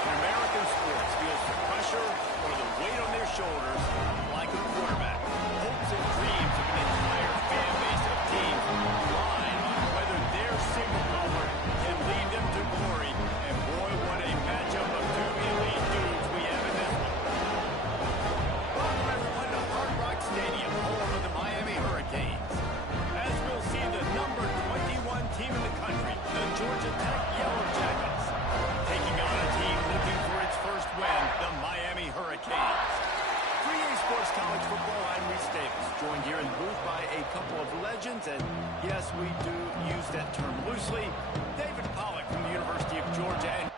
In American sports, feels the pressure or the weight on their shoulders like a quarterback. Hopes and dreams of an entire fan base of teams rely on whether their single power can lead them to glory. And boy, what a matchup of two elite dudes we have in this one. Welcome everyone to Hard Rock Stadium, home of the Miami Hurricanes. As we'll see the number 21 team in the country, the Georgia Tech Yellow Jackets, taking on a team looking for its first win, the Miami Hurricanes. 3A Sports College Football, I'm Reese Davis, joined here in the booth by a couple of legends, and yes, we do use that term loosely. David Pollack from the University of Georgia and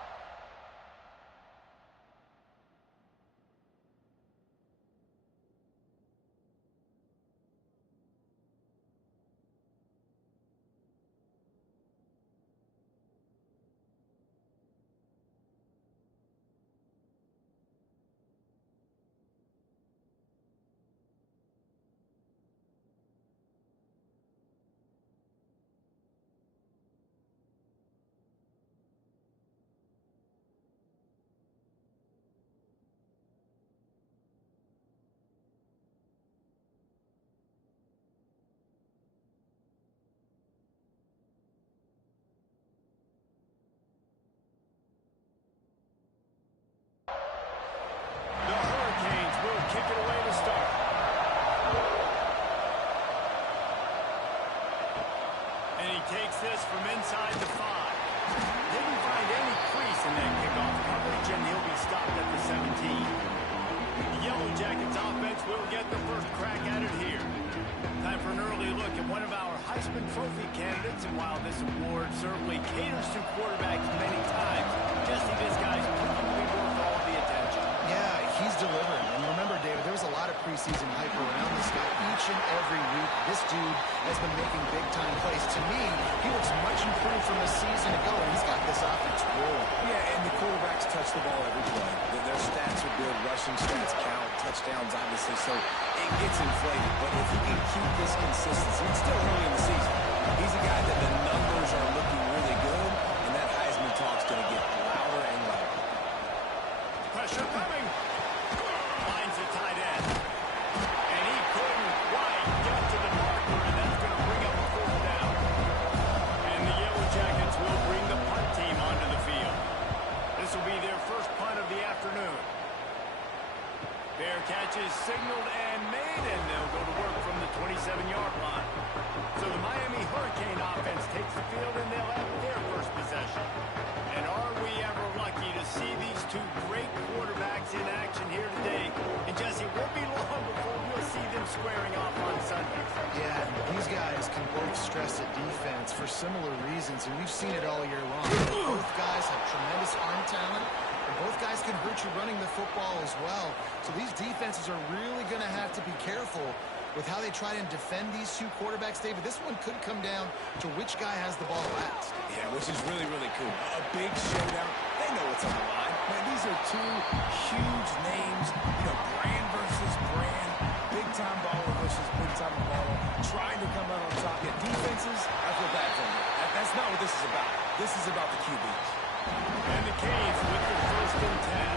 kick it away to start. And he takes this from inside the 5. Didn't find any crease in that kickoff coverage, and he'll be stopped at the 17. The Yellow Jackets offense will get the first crack at it here. Time for an early look at one of our Heisman Trophy candidates, and while this award certainly caters to quarterbacks many times, Jesse, this guy's probably worth all the attention. Yeah, he's delivering. And remember, David, there was a lot of preseason hype around this guy each and every week. This dude has been making big-time plays. To me, he looks much improved from a season ago, and he's got this offense rolling. Yeah, and the quarterbacks touch the ball every play. Their stats are good. Rushing stats count. Touchdowns, obviously, so it gets inflated. But if he can keep this consistency, it's still early in the season. He's a guy that the numbers are looking really good, and that Heisman talk's going to get louder and louder. Pressure coming. Finds the tight end. And he couldn't quite get to the marker, and that's going to bring up a 4th down. And the Yellow Jackets will bring the punt team onto the field. This will be their first punt of the afternoon. Fair catch is signaled and made, and they'll go to work from the 27-yard line. So the Miami Hurricane offense takes the field, and they'll have their first possession. And are we ever lucky to see these two great quarterbacks in action here today? And Jesse, it won't be long before we'll see them squaring off on Sundays. Yeah, these guys can both stress at defense for similar reasons, and we've seen it all year long. Both guys have tremendous arm talent, and both guys can hurt you running the football as well. So these defenses are really going to have to be careful with how they try and defend these two quarterbacks, David. This one could come down to which guy has the ball last. Yeah, which is really, really cool. A big showdown. They know what's on the line. Man, these are two huge names. You know, brand versus brand. Big-time baller versus big-time baller. Trying to come out on top. Yeah, defenses, I feel bad for them. That's not what this is about. This is about the QBs. And the Canes with the 1st and 10.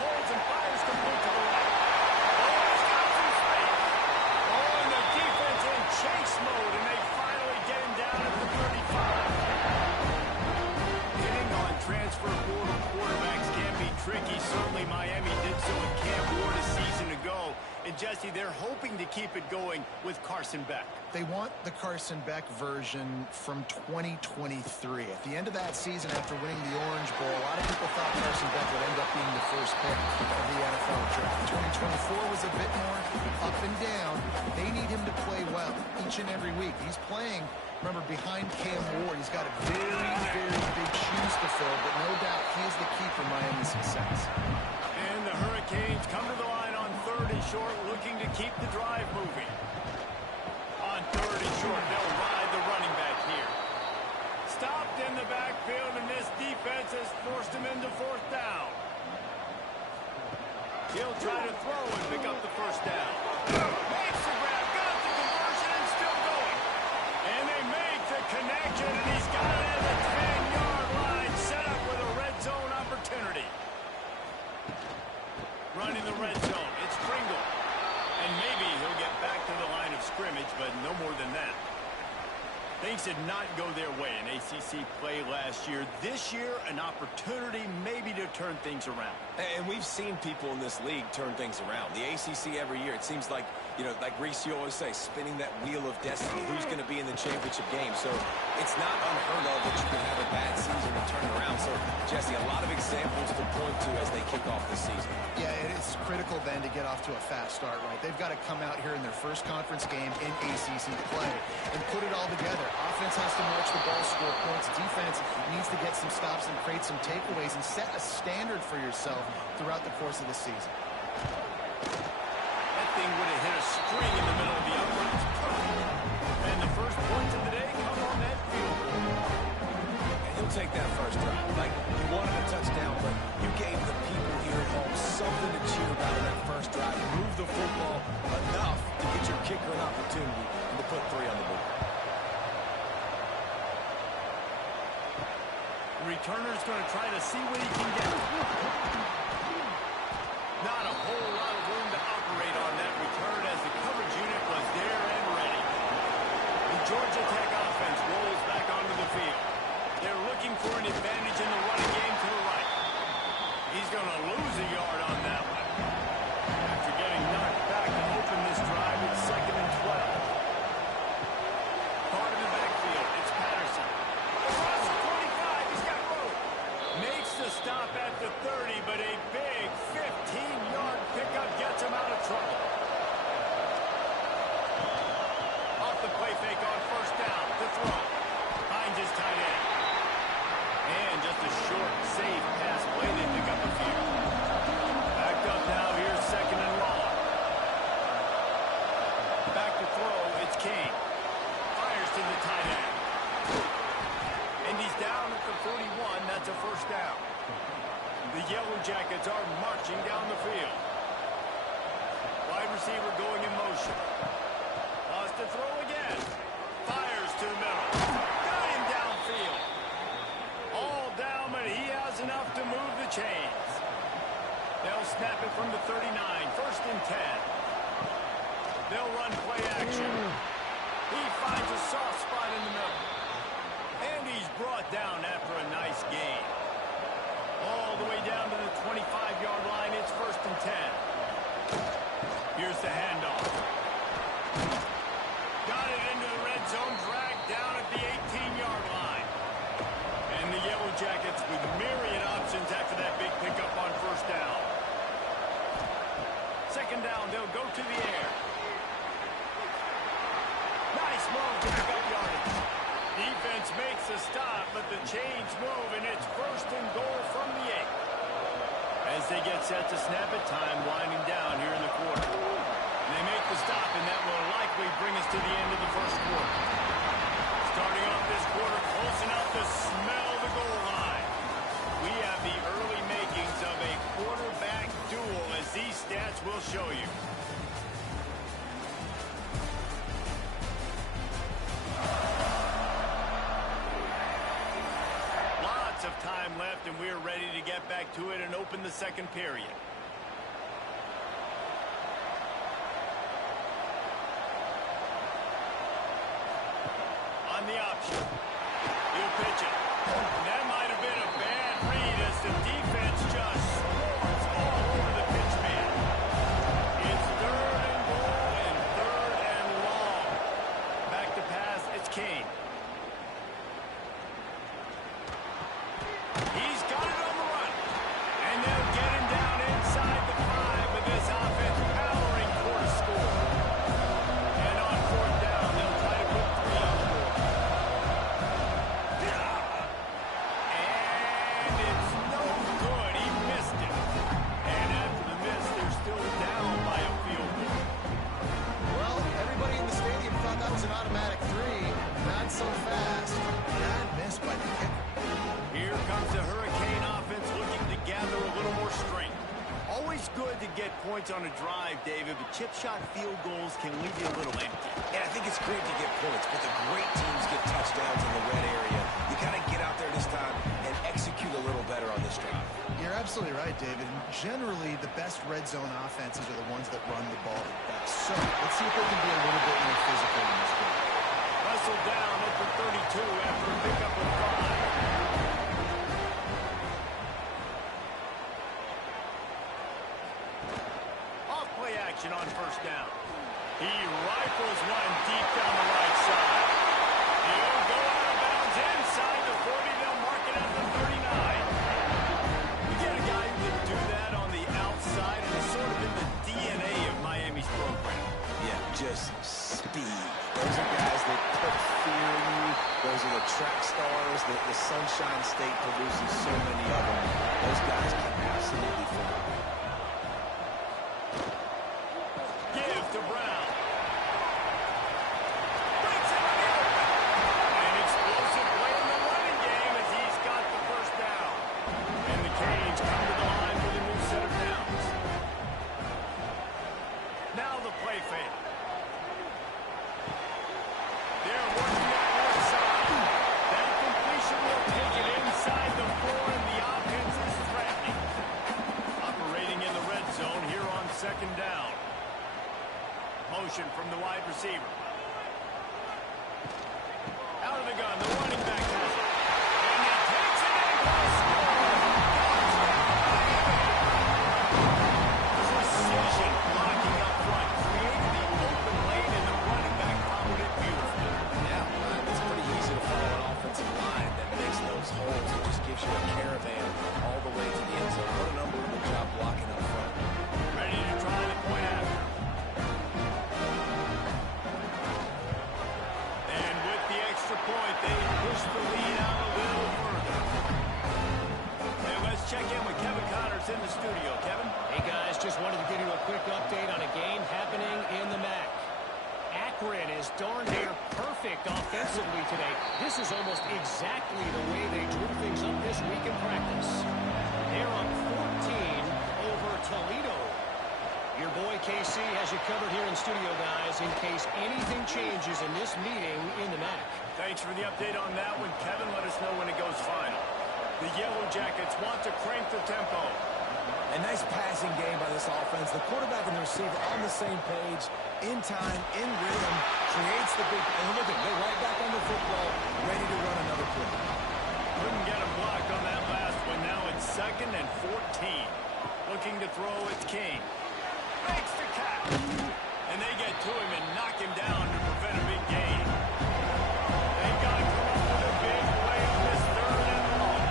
Holds and fires complete to the right. Oh, he's got some space. Oh, and the defense in chase mode, and they finally get him down at the 35. Hitting on transfer portal quarterbacks can be tricky. Certainly Miami did so in Camp Ward a season ago. And Jesse, they're hoping to keep it going with Carson Beck. They want the Carson Beck version from 2023. At the end of that season, after winning the Orange Bowl, a lot of people thought Carson Beck would end up being the first pick of the NFL draft. 2024 was a bit more up and down. They need him to play well each and every week. He's playing, remember, behind Cam Ward. He's got a very, very big shoes to fill, but no doubt he is the key for Miami's success. And the Hurricanes come to the line on 3rd and short, looking to keep the drive moving. On 3rd and short, they'll ride the running back here. Stopped in the backfield, and this defense has forced him into 4th down. He'll try to throw and pick up the 1st down. Makes the grab, got the conversion, and still going. And they make the connection, and he's got it at the 10-yard line. Things did not go their way in ACC play last year. This year, an opportunity maybe to turn things around. And we've seen people in this league turn things around. The ACC every year, it seems like, like Reese, you always say, spinning that wheel of destiny. Who's going to be in the championship game? So it's not unheard of that you can have a bad season and turn it around. So, Jesse, a lot of examples to point to as they kick off the season. Yeah, it's critical then to get off to a fast start, right? They've got to come out here in their first conference game in ACC play and put it all together. Offense has to march the ball, score points. Defense needs to get some stops and create some takeaways and set a standard for yourself throughout the course of the season. That thing would have hit a string in the middle of the uprights. And the first points of the day come on that field. And he'll take that first drive. Like, you wanted a touchdown, but you gave the people here at home something to cheer about in that first drive. Move the football enough to get your kicker an opportunity and to put 3 on the board. Returner's going to try to see what he can get. Not a whole lot of room to operate on that return as the coverage unit was there and ready. The Georgia Tech offense rolls back onto the field. They're looking for an advantage in the running game to the right. He's going to lose a yard on that one. After getting knocked back to open this drive, it's 2nd and 12. Caught in the backfield, it's Patterson. Across the 25, he's got room. Makes the stop at the 30, but a big 15-yard pickup gets him out of trouble. Off the play fake on first down to throw. Finds his tight end. And just a short, safe pass play. They pick up a few. Backed up now. Here's 2nd and long. Back to throw. It's King. Fires to the tight end. And he's down at the 41. That's a first down. The Yellow Jackets are marching down the field. Wide receiver going in motion. Wants to throw again. Fires to the middle. Got him downfield. All down, but he has enough to move the chains. They'll snap it from the 39. 1st and 10. They'll run play action. He finds a soft spot in the middle. And he's brought down after a nice gain. All the way down to the 25-yard line. It's 1st and 10. Here's the handoff. Got it into the red zone. Dragged down at the 18-yard line. And the Yellow Jackets with myriad options after that big pickup on first down. 2nd down, they'll go to the air. Nice move to pick up yardage. Defense makes a stop, but the chains move, and it's 1st and goal from the 8. As they get set to snap it, time winding down here in the quarter. And they make the stop, and that will likely bring us to the end of the first quarter. Starting off this quarter, close enough to smell the goal line. We have the early makings of a quarterback duel, as these stats will show you. Lots of time left, and we're ready to get back to it and open the 2nd period. On the option. He'll pitch it. And that might have been a bad read as the defense just swarms all over the pitch man. It's 3rd and goal and 3rd and long. Back to pass, it's King. He's got it on the run. And they'll get him down inside the 5 with this offense powering for a score. And on 4th down, they'll try to put 3 on the board. And it's no good. He missed it. And after the miss, they're still down by a field goal. Well, everybody in the stadium thought that was an automatic 3. Not so fast. Bad miss by the kicker. Here comes the Hurricane offense looking to gather a little more strength. Always good to get points on a drive, David, but chip shot field goals can leave you a little empty. Yeah, I think it's great to get points, but the great teams get touchdowns in the red area. You got to get out there this time and execute a little better on this drive. You're absolutely right, David. Generally, the best red zone offenses are the ones that run the ball the best. So let's see if they can be a little bit more physical in this game. Wrestled down at the 2 after a pickup of 5. Off-play action on first down. He rifles one deep down the right side. He'll go out of bounds inside the 40. They'll mark it at the 39. You get a guy who can do that on the outside, and it's sort of in the DNA of Miami's program. Yeah, just speed. Those are guys that put fear in you. Those are the track stars that the Sunshine State produces so many of them. Those guys can absolutely fly. Give to Brown. Breaks it on the open. An explosive play in the running game as he's got the first down. And the Canes come to the line with a new set of downs. Now the play fake. They're working that right side. That completion will take it inside the 4, and the offense is threatening. Operating in the red zone here on second down. Motion from the wide receiver. Out of the gun, the running back has it. And he takes it in for a score. Precision blocking up front. Created the open lane, and the running back followed it beautifully. Yeah, it's pretty easy to follow an offensive line that makes those holes. It just gives you a caravan all the way to the end zone. What an unbelievable job blocking up front. Ready to try the point after. And with the extra point, they push the lead out a little further. And let's check in with Kevin Connors in the studio. Kevin? Hey, guys, just wanted to give you a quick update on a game happening in the MAC. Akron is darn near perfect offensively today. This is almost exactly the way they drew things up this week in practice. They're up 14 over Toledo. Your boy KC has you covered here in studio, guys, in case anything changes in this meeting in the MAC. Thanks for the update on that one, Kevin. Let us know when it goes final. The Yellow Jackets want to crank the tempo. A nice passing game by this offense. The quarterback and the receiver on the same page, in time, in rhythm, creates the big... And look at they're right back on the football, ready to run another play. Couldn't get him blocked on that last one. Now it's 2nd and 14. Looking to throw, it's King. Makes the catch. And they get to him and knock him down to prevent a big gain. They've got to come up with a big play on this 3rd and long.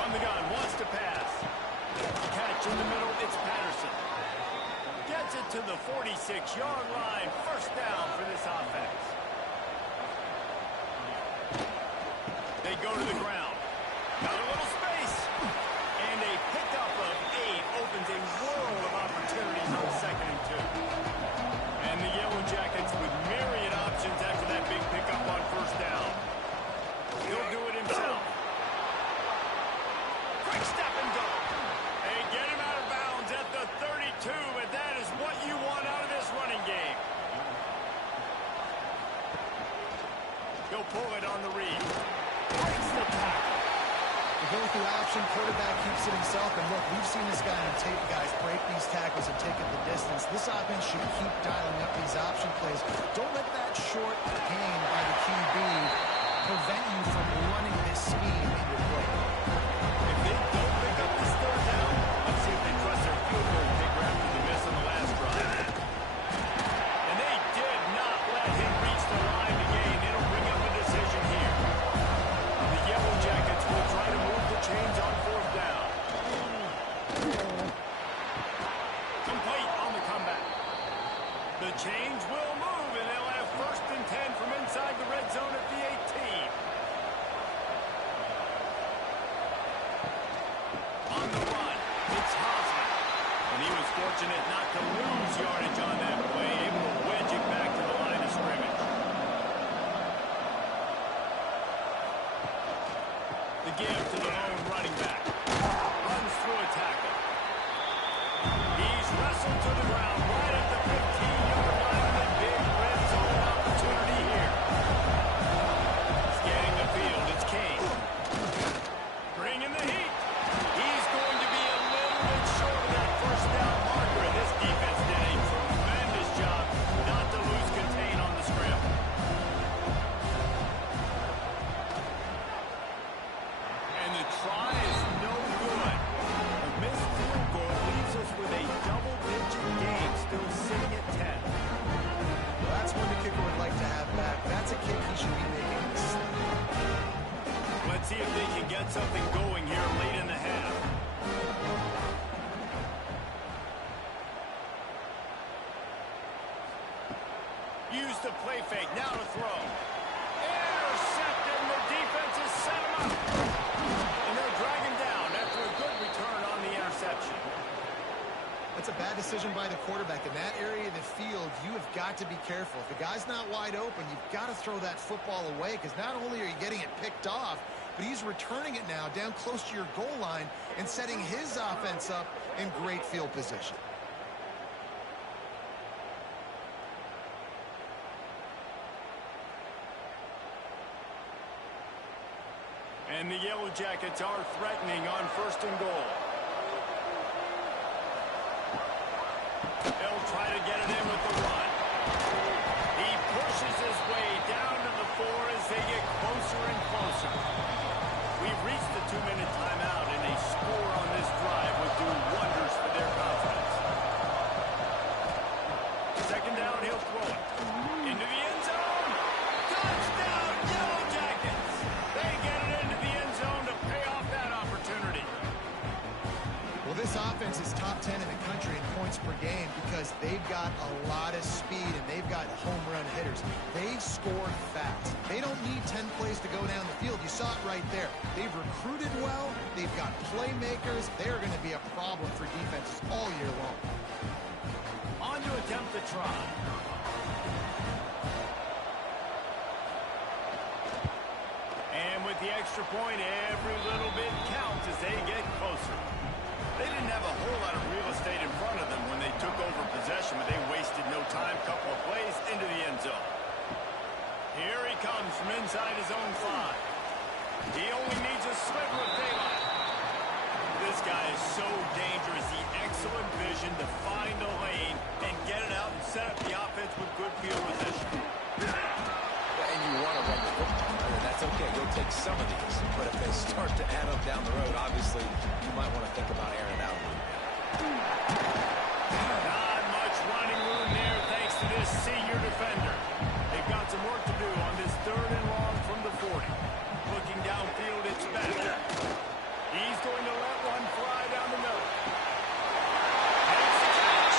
From the gun, wants to pass. Catch in the middle, it's Patterson. Gets it to the 46-yard line. First down for this offense. They go to the ground. Got a little space. And a pickup of 8 opens a world of opportunities on 2nd and 2. And the Yellow Jackets with myriad options after that big pickup on first down. He'll do it himself. Quick step and go. They get him out of bounds at the 32, but that is what you want out of this running game. He'll pull it on the read. Breaks the tackle. Go through option, quarterback keeps it himself, and look, we've seen this guy on tape, guys, break these tackles and take it the distance. This offense should keep dialing up these option plays. Don't let that short gain by the QB prevent you from running this scheme in your play. If they don't pick up this 3rd down, let's see if they trust their field goal kicker after the miss on the last drive. And they did not let him reach the line to gain. It'll bring up a decision here. The Yellow Jackets will try to move the chains on 4th down. Complete on the comeback. The chains will move, and they'll have 1st and 10 from inside the red zone at the 18. On the run, it's Hosman. And he was fortunate not to lose yardage on that play, able to wedge it back to the line of scrimmage. The give to the lone running back. Runs through a tackle. He's wrestled to the ground right at the 15-yard line with a big red zone opportunity here. Scanning the field, it's King. Bringing the heat. He's going to be a little bit short of that first down marker, and this defense did a Use the play fake. Now to throw. Intercepted. The defense has set him up. And they'll drag him down after a good return on the interception. That's a bad decision by the quarterback. In that area of the field, you have got to be careful. If the guy's not wide open, you've got to throw that football away, because not only are you getting it picked off, but he's returning it now down close to your goal line and setting his offense up in great field position. And the Yellow Jackets are threatening on 1st and goal. They'll try to get it in with the run. He pushes his way down to the 4 as they get closer and closer. We've reached the 2-minute timeout, and a score on this drive would do wonders for their confidence. 2nd down, he'll throw it. Into the end zone. Touchdown, Yellow Jackets! They get it into the end zone to pay off that opportunity. Well, this offense is top 10 in the country in points per game because they've got a lot of speed and they've got home run hitters. They score fast. They don't need 10 plays to go down the field. You saw it right there. They've recruited well. They've got playmakers. They're going to be a problem for defenses all year long. On to attempt the try. And with the extra point, every little bit counts as they get closer. They didn't have a whole lot of real estate in front of them when they took over possession, but they wasted no time. Couple of plays into the end zone. Here he comes from inside his own 5. He only needs a sliver of daylight. This guy is so dangerous. The excellent vision to find the lane and get it out and set up the offense with good field position. And you want to run the football, and that's okay. You'll take some of these, but if they start to add up down the road, obviously you might want to think about airing it out a little bit. Not much running room there thanks to this senior defender. They've got some work to do on this 3rd and long from the 40. Looking downfield, it's better. He's going to let one fly down the middle. Takes the catch.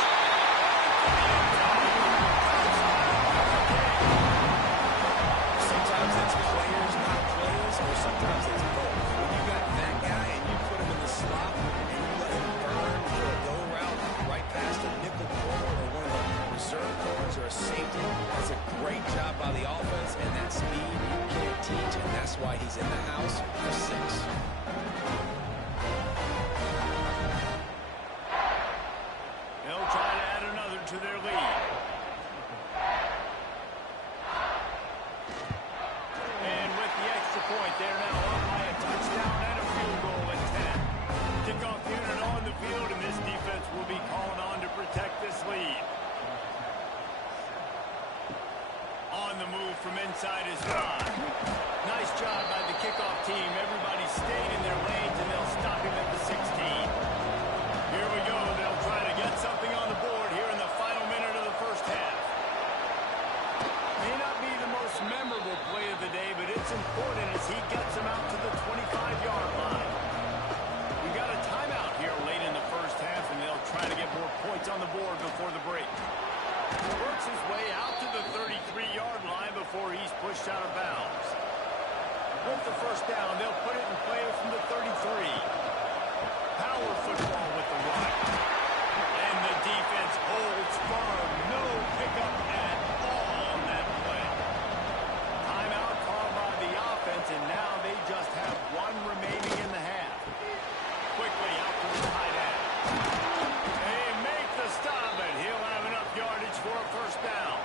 Sometimes it's players, not plays, or sometimes it's both. When you got that guy and you put him in the slot and you let him burn for a go route right past a nickel corner or one of the reserve corners or a safety, that's a great job by the offense, and that speed you can't teach, and that's why he's in the house for 6. They'll try to add another to their lead. And with the extra point, they're now up by a touchdown and a field goal at 10. Kickoff unit on the field, and this defense will be called on to protect this lead. On the move from inside his 5. Nice job by the kickoff team. Everybody stayed in their lanes, and they'll stop him at the 16. Here we go. They'll try to get something on the board here in the final minute of the 1st half. May not be the most memorable play of the day, but it's important as he gets them out to the 25-yard line. We got a timeout here late in the 1st half, and they'll try to get more points on the board before the break. Works his way out to the 33-yard line before he's pushed out of bounds. With the 1st down, they'll put it in play from the 33. Power football with the run. And the defense holds firm. No pickup at all on that play. Timeout called by the offense, and now they just have 1 remaining in the half. Quickly out to the tight end. They make the stop, and he'll have enough yardage for a 1st down.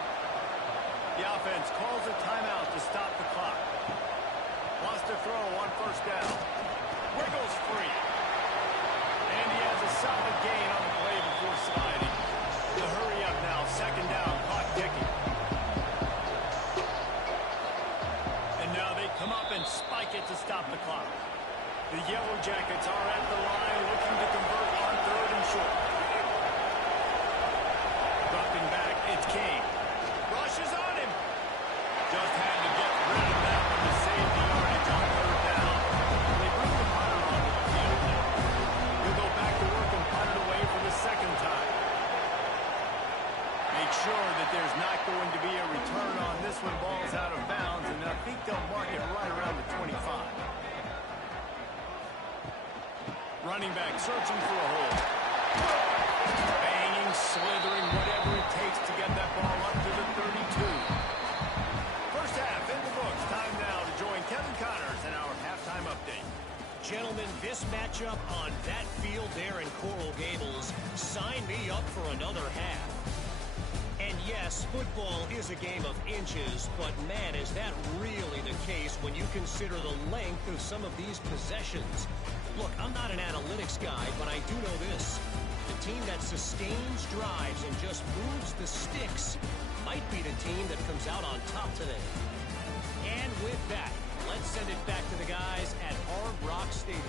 The offense calls a timeout to stop the clock. Wants to throw on 1st down. Wiggles free. And he has a solid gain on the play before sliding. To hurry up now. 2nd down. Clock ticking. And now they come up and spike it to stop the clock. The Yellow Jackets are at the line looking to convert on 3rd and short. Dropping back, it's King. Rushes on him. Just had to get rid of that one to save the yardage on 3rd down. They bring the punter onto the field now. He'll go back to work and punt it away for the 2nd time. Make sure that there's not going to be a return on this one. Ball's out of bounds, and I think they'll mark it right around the 25. Running back searching for a hole. Banging, slithering, whatever it takes to get that ball up to the 32. First half in the books. Time now to join Kevin Connors in our halftime update. Gentlemen, this matchup on that field there in Coral Gables, sign me up for another half. And yes, football is a game of inches, but man, is that really the case when you consider the length of some of these possessions. Look, I'm not an analytics guy, but I do know this. The team that sustains drives and just moves the sticks might be the team that comes out on top today. And with that, let's send it back to the guys at Hard Rock Stadium.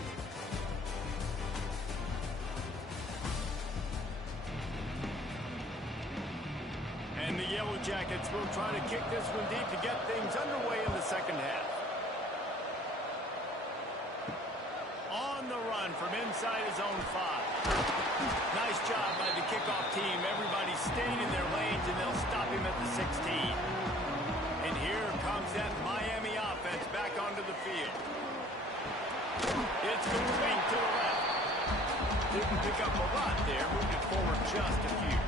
And the Yellow Jackets will try to kick this one deep to get things underway in the second half. On the run from inside his own 5. Nice job by the kickoff team. Everybody staying in their lanes, and they'll stop him at the 16. And here comes that Miami offense back onto the field. It's complete to the left. Didn't pick up a lot there. Moved it forward just a few.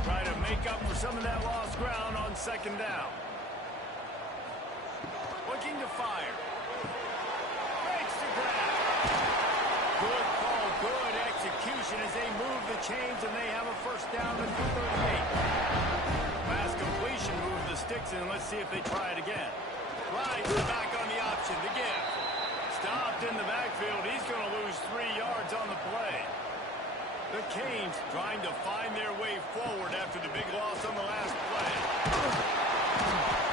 Try to make up for some of that lost ground on second down. Looking to fire. Makes the grab. Good call, good execution as they move the chains, and they have a first down at the 38. Pass completion, move the sticks in. Let's see if they try it again. Right back on the option to give. Stopped in the backfield. He's going to lose 3 yards on the play. The Canes trying to find their way forward after the big loss on the last play.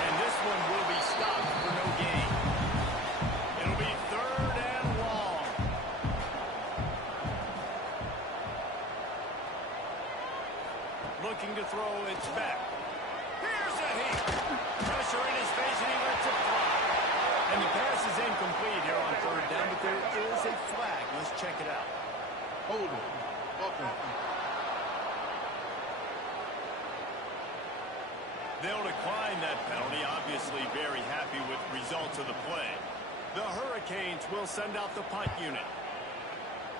And this one will be stopped for no gain. It'll be 3rd and long. Looking to throw, it's back. Here's a heat. Pressure in his face, and he lets it fly. And the pass is incomplete here on 3rd down, but there is a flag. Let's check it out. Hold it. Okay. They'll decline that penalty, obviously very happy with results of the play. The Hurricanes will send out the punt unit.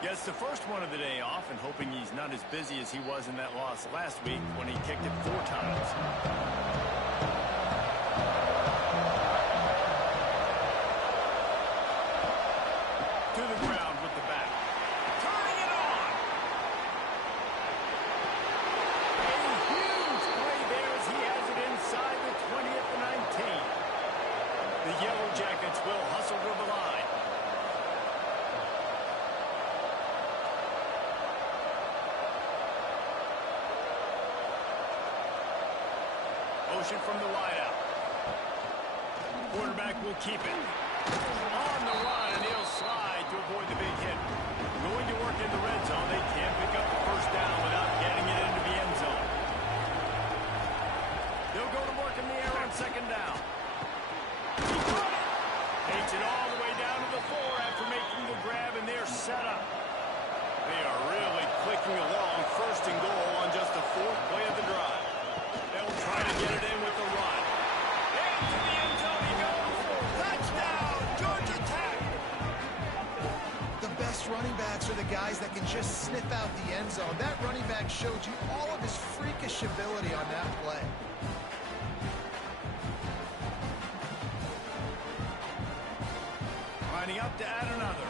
Gets the first one of the day off, and hoping he's not as busy as he was in that loss last week when he kicked it 4 times. To the ground with the back. Turning it on! A huge play there as he has it inside the 20 at the 19. The Yellow Jackets will hustle to the line. Motion from the wideout. Quarterback will keep it. On the run, and he'll slide to avoid the big hit. Going to work in the red zone. They can't pick up the first down without getting it into the end zone. They'll go to work in the air on second down. Takes it all the way down to the 4 after making the grab, and they're set up. They are really clicking along. 1st and goal on just the 4th play of the drive. They'll try to get it in with the run. Into the end zone he goes. Touchdown, Georgia Tech. The best running backs are the guys that can just sniff out the end zone. That running back showed you all of his freakish ability on that play. Lining up to add another.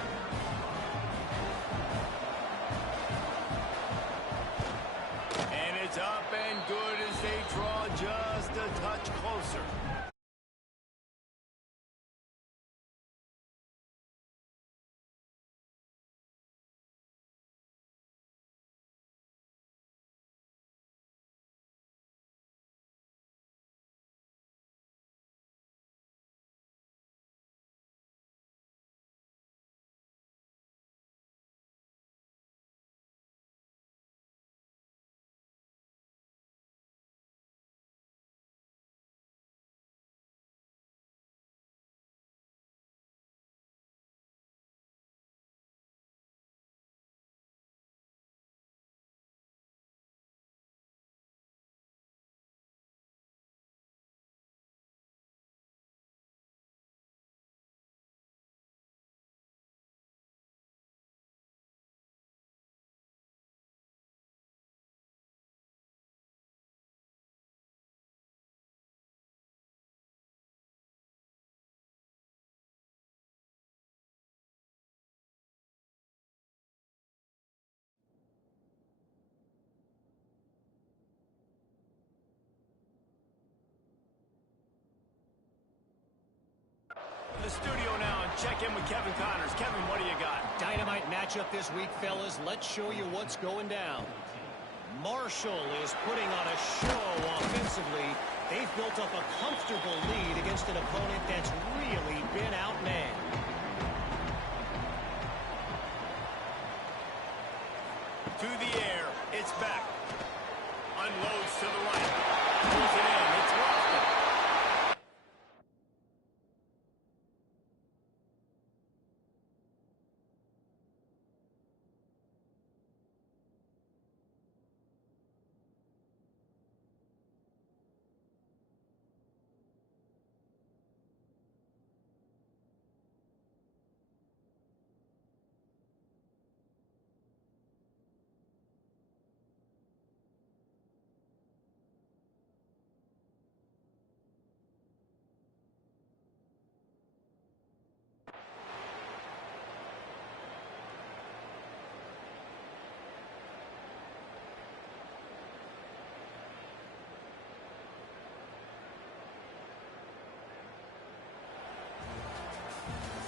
And it's up and good as they draw just a touch closer. the studio now and check in with Kevin Connors. Kevin, what do you got? Dynamite matchup this week, fellas. Let's show you what's going down. Marshall is putting on a show offensively. They've built up a comfortable lead against an opponent that's really been outmanned. To the air. It's back. Unloads to the right. Pulls it in. It's lofted.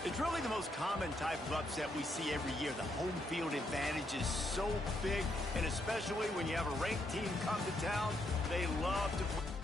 It's really the most common type of upset we see every year. The home field advantage is so big, and especially when you have a ranked team come to town, they love to play.